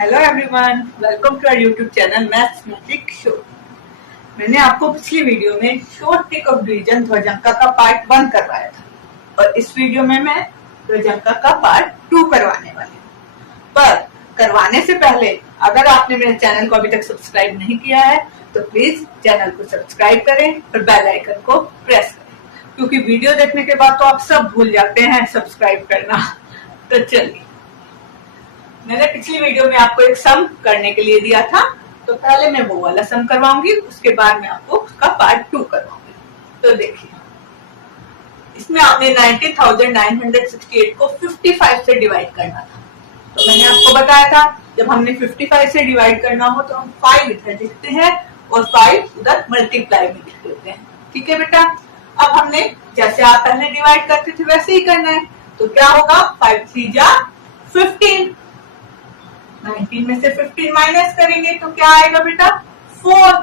Hello everyone, welcome to our YouTube channel maths magic show. मैंने आपको पिछली वीडियो में शॉर्ट ट्रिक ऑफ डिवीजन ध्वजांका का पार्ट 1 करवाया था और इस वीडियो में मैं ध्वजांका का पार्ट 2 करवाने वाली हूँ। पर करवाने से पहले अगर आपने मेरे चैनल को अभी तक सब्सक्राइब नहीं किया है तो प्लीज चैनल को सब्सक्राइब करें और बेल आइकन को प्रेस करें, क्योंकि वीडियो देखने के बाद तो आप सब भूल जाते हैं सब्सक्राइब करना। तो चलिए, मैंने पिछली वीडियो में आपको एक सम करने के लिए दिया था, तो पहले मैं वो वाला सम करवाऊंगी, उसके बाद मैं आपको उसका पार्ट 2 करवाऊंगी। तो देखिए, इसमें आपने 90,968 को 55 से डिवाइड करना था। तो मैंने आपको बताया था जब हमने 55 से डिवाइड करना हो तो हम 5 इधर लिखते हैं और 5 उधर मल्टीप्लाई में लिख देते हैं। ठीक है बेटा, अब हमने जैसे आप पहले डिवाइड करते थे वैसे ही करना है। तो क्या होगा, 5 3 जा 15, 19 में से 15 माइनस करेंगे तो क्या आएगा बेटा, 4।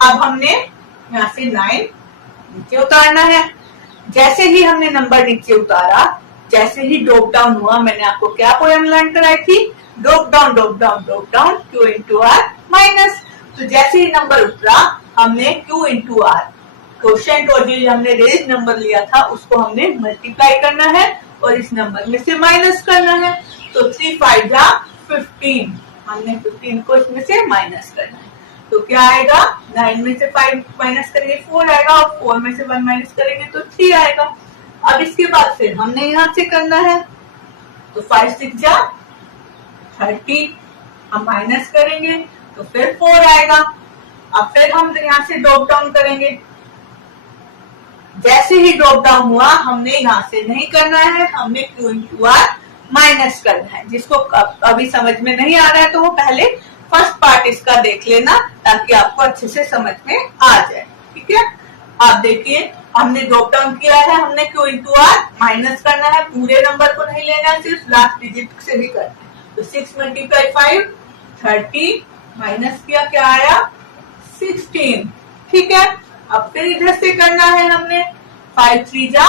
अब हमने यहाँ से 9 नीचे उतारना है। जैसे ही हमने नंबर नीचे उतारा, जैसे ही ड्रॉप डाउन हुआ, मैंने आपको क्या पोएम लर्न कराई थी, drop down drop down drop down Q into R minus. तो जैसे ही नंबर उतरा हमने Q इंटू आर क्वोशिएंट और जो हमने रेज नंबर लिया था उसको हमने मल्टीप्लाई करना है और इस नंबर में से माइनस करना है। तो 3 5 जा 15, हमने 15 को इसमें से माइनस करना है। तो क्या आएगा, 9 में से 5 माइनस करेंगे 4 आएगा और 4 में से 1 माइनस करेंगे तो 3 आएगा। अब इसके बाद फिर हमने यहाँ से करना है, तो 5 6 जा 30, हम माइनस करेंगे तो फिर 4 आएगा। अब फिर हम यहाँ से ड्रॉप डाउन करेंगे। जैसे ही ड्रॉप डाउन हुआ हमने यहाँ से नहीं करना है, हमने Q इंटू आर माइनस करना है। जिसको अभी समझ में नहीं आ रहा है तो वो पहले फर्स्ट पार्ट इसका देख लेना ताकि आपको अच्छे से समझ में आ जाए। ठीक है, आप देखिए हमने ड्रॉप डाउन किया है, हमने Q इंटू आर माइनस करना है, पूरे नंबर को नहीं लेना है, सिर्फ लास्ट डिजिट से ही करना है। तो 6 मल्टीप्लाई 5 30, माइनस किया क्या आया 16। ठीक है, अब फिर इधर से करना है हमने, 5 3 जा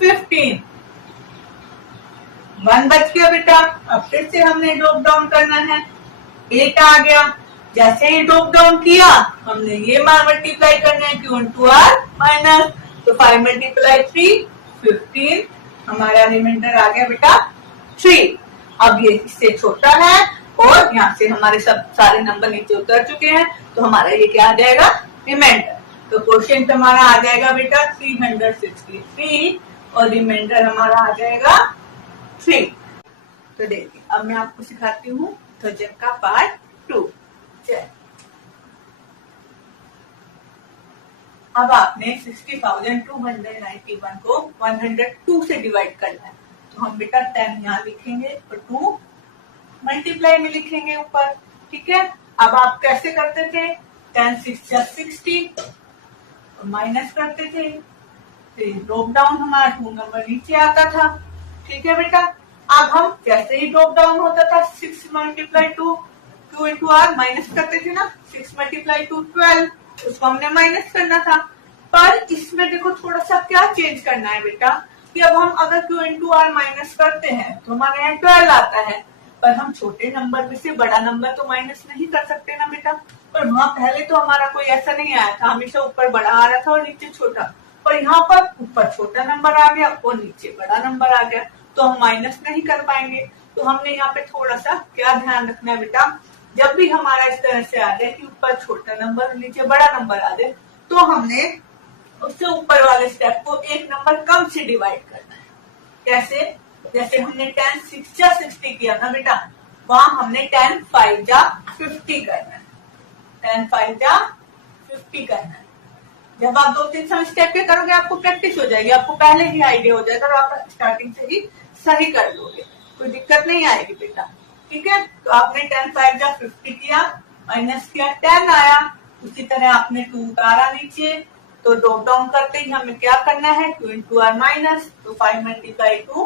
15, 1 बच गया बेटा। अब फिर से हमने ड्रॉप डाउन करना है, 8 आ गया। जैसे ही ड्रॉप डाउन किया हमने ये मल्टीप्लाई करना है Q इंटू आर माइनस। तो 5 मल्टीप्लाई 3 15, हमारा रिमाइंडर आ गया बेटा 3। अब ये इससे छोटा है और यहाँ से हमारे सब सारे नंबर नीचे उतर चुके हैं, तो हमारा ये क्या आ जाएगा, रिमाइंडर। तो क्वोशिएंट हमारा आ जाएगा बेटा 363 और रिमाइंडर हमारा आ जाएगा 3। तो देखिए, अब मैं आपको सिखाती हूँ ध्वजांका का पार्ट 2। अब आपने 60,291 को 102 से डिवाइड करना है। तो हम बेटा 10 यहाँ लिखेंगे और 2 मल्टीप्लाई में लिखेंगे ऊपर। ठीक है, अब आप कैसे करते थे, 10 6 जा 60 और माइनस करते थे, फिर ड्रॉप डाउन हमारा 2 नंबर नीचे आता था। ठीक है बेटा, अब हम जैसे ही ड्रॉप डाउन होता था 6 multiply 2 Q into R minus करते थे ना, 6 मल्टीप्लाई 2 12, उसको हमने माइनस करना था। पर इसमें देखो थोड़ा सा क्या चेंज करना है बेटा, कि अब हम अगर Q इंटू आर माइनस करते हैं तो हमारे यहाँ 12 आता है, पर हम छोटे नंबर में से बड़ा नंबर तो माइनस नहीं कर सकते ना बेटा। पर वहां पहले तो हमारा कोई ऐसा नहीं आया था, हमेशा ऊपर बड़ा आ रहा था और नीचे छोटा, पर यहाँ पर ऊपर छोटा नंबर आ गया और नीचे बड़ा नंबर आ गया, तो हम माइनस नहीं कर पाएंगे। तो हमने यहाँ पे थोड़ा सा क्या ध्यान रखना है बेटा, जब भी हमारा इस तरह से आ जाए कि ऊपर छोटा नंबर और नीचे बड़ा नंबर आ जाए, तो हमने उससे ऊपर वाले स्टेप को एक नंबर कम से डिवाइड करना है। कैसे, जैसे हमने 10 6 जा 60 किया ना बेटा, वहां हमने 10 5 जा 50 करना है, 10 5 जा 50 करना है। जब आप 2-3 समय स्टेप के करोगे आपको प्रैक्टिस हो जाएगी, आपको पहले ही आइडिया हो जाएगा और आप स्टार्टिंग से ही सही कर लोगे, कोई दिक्कत नहीं आएगी बेटा। ठीक है, तो आपने 10 5 जा 50 किया, माइनस किया 10 आया। उसी तरह आपने 2 उतारा नीचे, तो ड्रॉप डाउन करते ही हमें क्या करना है, Q इंटू आर माइनस। तो 5 मल्टीप्लाई 2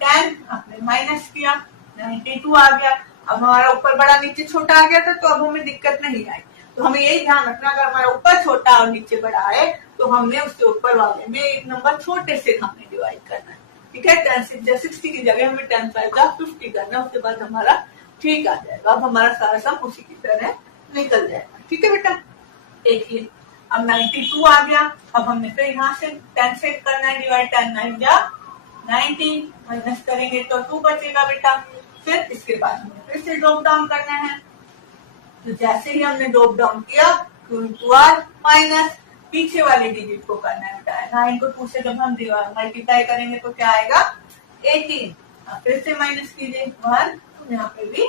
10, आपने माइनस किया 92 आ गया। अब हमारा ऊपर बड़ा नीचे छोटा आ गया था, तो अब हमें दिक्कत नहीं आई। तो हमें यही ध्यान रखना, अगर हमारा ऊपर छोटा और नीचे बड़ा है तो हमने उसके ऊपर वाले में एक नंबर छोटे से हमने डिवाइड करना है। ठीक है, 10 6 जा 60 की जगह हमें 10 5 जा 50 करना है, उसके बाद हमारा ठीक आ जाएगा। अब हमारा सारा सम उसी की तरह निकल जाएगा। ठीक है बेटा, देखिए अब 92 आ गया। अब हमने फिर यहाँ से 10 से करना है डिवाइड, 10 9 जा 19, माइनस करेंगे तो 2 बचेगा बेटा। फिर इसके बाद हमें फिर से ड्रॉप डाउन करना है। तो जैसे ही हमने ड्रॉप डाउन किया टू आर माइनस पीछे वाले डिजिट को करना है बेटा। 9 को 2 से जब हम मल्टीप्लाई करेंगे तो क्या आएगा 18। अब फिर से माइनस कीजिए 1, तो यहाँ पे भी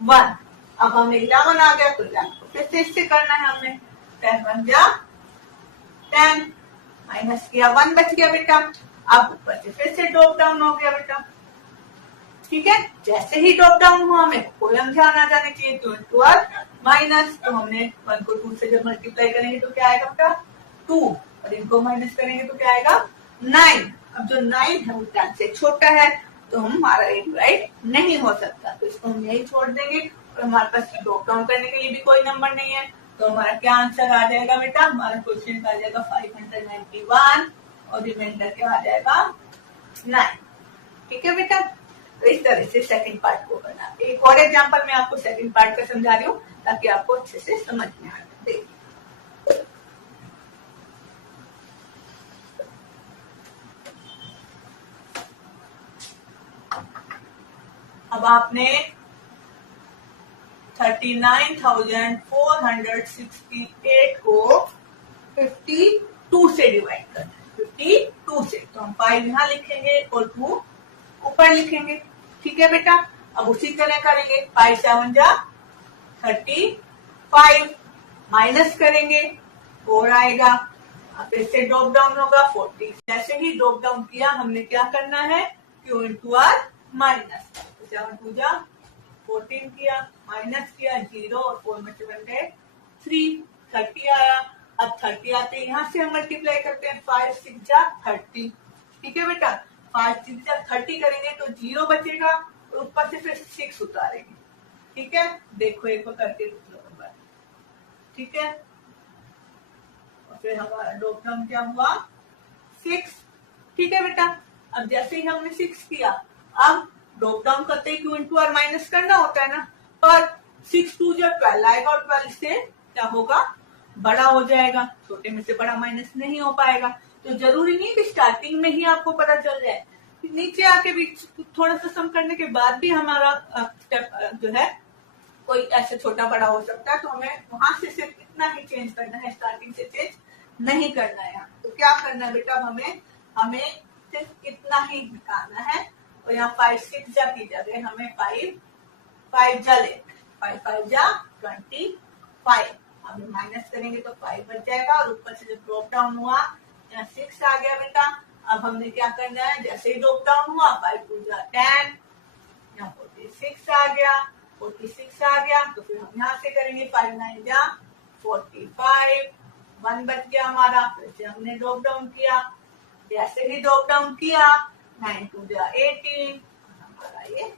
1। अब हमें 11 आ गया तो 11 को फिर से इससे करना है हमने। 10 1 जा 10, माइनस किया 1 बच गया बेटा। अब ऊपर से फिर से ड्रॉप डाउन हो गया बेटा। ठीक है, जैसे ही ड्रॉप डाउन हुआ हमें कोलम ध्यान आ जाने चाहिए। तो टू आर माइनस, तो हमने 1 को 2 से जब मल्टीप्लाई करेंगे तो क्या आएगा बेटा 2, और इनको माइनस करेंगे तो क्या आएगा 9। अब जो 9 है वो 10 से छोटा है, तो हमारा एक राइट नहीं हो सकता, तो इसको हम यही छोड़ देंगे। और हमारे पास ड्रॉप डाउन करने के लिए भी कोई नंबर नहीं है, तो हमारा क्या आंसर आ जाएगा बेटा, हमारा क्वेश्चन का आ जाएगा 591 और रिमाइंडर क्या आ जाएगा 9। ठीक है बेटा, तो इस तरह से सेकंड पार्ट को करना। एक और एग्जांपल मैं आपको सेकंड पार्ट का समझा रही हूँ ताकि आपको अच्छे से समझ में आए। देखिए अब आपने 39,468 को 52 से डिवाइड करना है। 52 से, तो हम 5 यहाँ लिखेंगे और 2 ऊपर लिखेंगे। ठीक है बेटा, अब उसी तरह करेंगे। 5 7 जा 35, माइनस करेंगे 4 आएगा। अब इससे ड्रॉप डाउन होगा 40। जैसे ही ड्रॉप डाउन किया हमने क्या करना है, क्यू इंटू आर माइनस। 7 2 जा 14 किया, माइनस किया 0 और 4 में से बन गए 3, 30 आया। अब 30 आते यहाँ से हम मल्टीप्लाई करते हैं। 5 6 जा 30। ठीक है बेटा, 5 6 जा 30 करेंगे तो 0 बचेगा और ऊपर से फिर 6 उतारेंगे। ठीक है, देखो एक बार करके देख लो। ठीक है, और फिर हमारा ड्रॉप डाउन क्या हुआ 6। ठीक है बेटा, अब जैसे ही हमने 6 किया, अब ड्रॉप डाउन करते ही क्यू इंटू आर माइनस करना होता है ना, पर 6 2 जब 12 आएगा और 12 से क्या होगा बड़ा हो जाएगा, छोटे में से बड़ा माइनस नहीं हो पाएगा। तो जरूरी नहीं कि स्टार्टिंग में ही आपको पता चल जाए, नीचे आके भी थोड़ा सा सम करने के बाद भी हमारा स्टेप जो है कोई ऐसे छोटा बड़ा हो सकता है। तो हमें वहां से सिर्फ इतना ही चेंज करना है, स्टार्टिंग से चेंज नहीं करना है। तो क्या करना है बेटा, हमें सिर्फ इतना ही निकालना है। और यहाँ 5 6 जा की जगह हमें 5 5 जा ले 5 5 जा 25। अब माइनस करेंगे तो 5 बच जाएगा और ऊपर से जब ड्रॉप डाउन हुआ यहाँ 6 आ गया बेटा। अब हमने क्या करना है, जैसे ही ड्रॉप डाउन हुआ 5 2 जा 10, यहाँ 46 आ गया, 46 आ गया। तो फिर हम यहाँ से करेंगे 5 9 जा 45, 1 बच गया हमारा। फिर से हमने ड्रॉप डाउन किया, जैसे ही ड्रॉप डाउन किया 9 2 जा 18, हमारा ये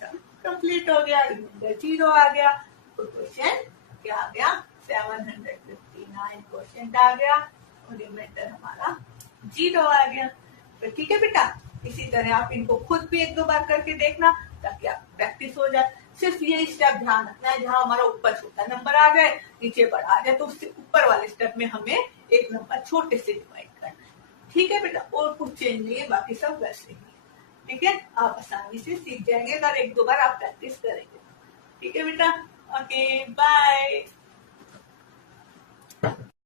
सब कंप्लीट हो गया, रिमाइंडर 0 आ गया। तो क्वेश्चन क्या आ गया 759 क्वेश्चन आ गया और रिमाइंडर हमारा 0 आ गया। तो ठीक है बेटा, इसी तरह आप इनको खुद भी 1 2 बार करके देखना ताकि आप प्रैक्टिस हो जाए। सिर्फ ये स्टेप ध्यान रखना है, जहां हमारा ऊपर छोटा नंबर आ जाए नीचे बड़ा आ जाए तो उससे ऊपर वाले स्टेप में हमें एक नंबर छोटे से डिवाइड करना है। ठीक है बेटा, और कुछ चेंज नहीं है, बाकी सब वैसे ही है। ठीक है, आप आसानी से सीख जाएंगे अगर 1 2 बार आप प्रैक्टिस करेंगे। ठीक है बेटा, ओके बाय।